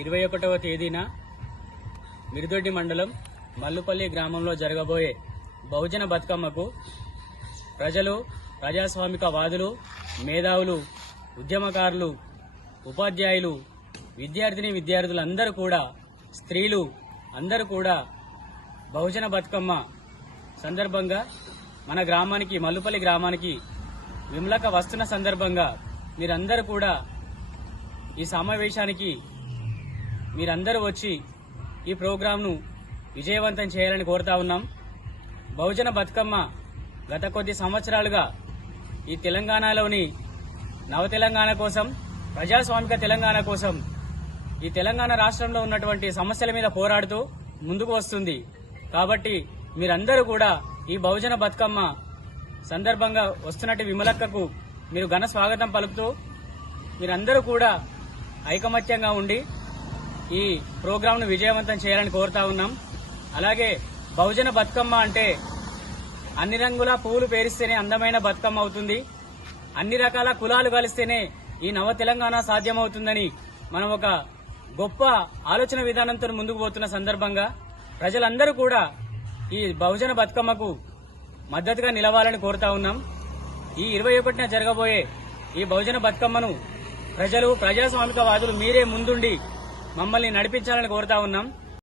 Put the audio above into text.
ఇరవై ఒకటవ తేదీన మిరుదొడ్డి మండలం మల్లుపల్లి గ్రామంలో జరగబోయే బహుజన బతుకమ్మకు ప్రజలు ప్రజాస్వామిక వాదులు మేధావులు ఉద్యమకారులు ఉపాధ్యాయులు విద్యార్థిని విద్యార్థులందరూ కూడా స్త్రీలు అందరూ కూడా బహుజన బతుకమ్మ సందర్భంగా మన గ్రామానికి మల్లుపల్లి గ్రామానికి విమలక వస్తున్న సందర్భంగా మీరందరూ కూడా ఈ సమావేశానికి మీరందరూ వచ్చి ఈ ప్రోగ్రాంను విజయవంతం చేయాలని కోరుతా ఉన్నాం. బహుజన బతుకమ్మ గత కొద్ది సంవత్సరాలుగా ఈ తెలంగాణలోని నవ తెలంగాణ కోసం ప్రజాస్వామిక తెలంగాణ కోసం ఈ తెలంగాణ రాష్ట్రంలో ఉన్నటువంటి సమస్యల మీద పోరాడుతూ ముందుకు వస్తుంది. కాబట్టి మీరందరూ కూడా ఈ బహుజన బతుకమ్మ సందర్భంగా వస్తున్నట్టు విమలక్కకు మీరు ఘన స్వాగతం పలుకుతూ మీరందరూ కూడా ఐకమత్యంగా ఉండి ఈ ప్రోగ్రాంను విజయవంతం చేయాలని కోరుతా ఉన్నాం. అలాగే బహుజన బతుకమ్మ అంటే అన్ని రంగుల పువ్వులు పేరిస్తేనే అందమైన బతుకమ్మ అవుతుంది. అన్ని రకాల కులాలు కలిస్తేనే ఈ నవ తెలంగాణ సాధ్యమవుతుందని మనం ఒక గొప్ప ఆలోచన విధానంతో ముందుకు పోతున్న సందర్భంగా ప్రజలందరూ కూడా ఈ బహుజన బతుకమ్మకు మద్దతుగా నిలవాలని కోరుతా ఉన్నాం. ఈ ఇరవై ఒకటిన జరగబోయే ఈ బహుజన బతుకమ్మను ప్రజలు ప్రజాస్వామికవాదులు మీరే ముందుండి మమ్మల్ని నడిపించాలని కోరుతా ఉన్నాం.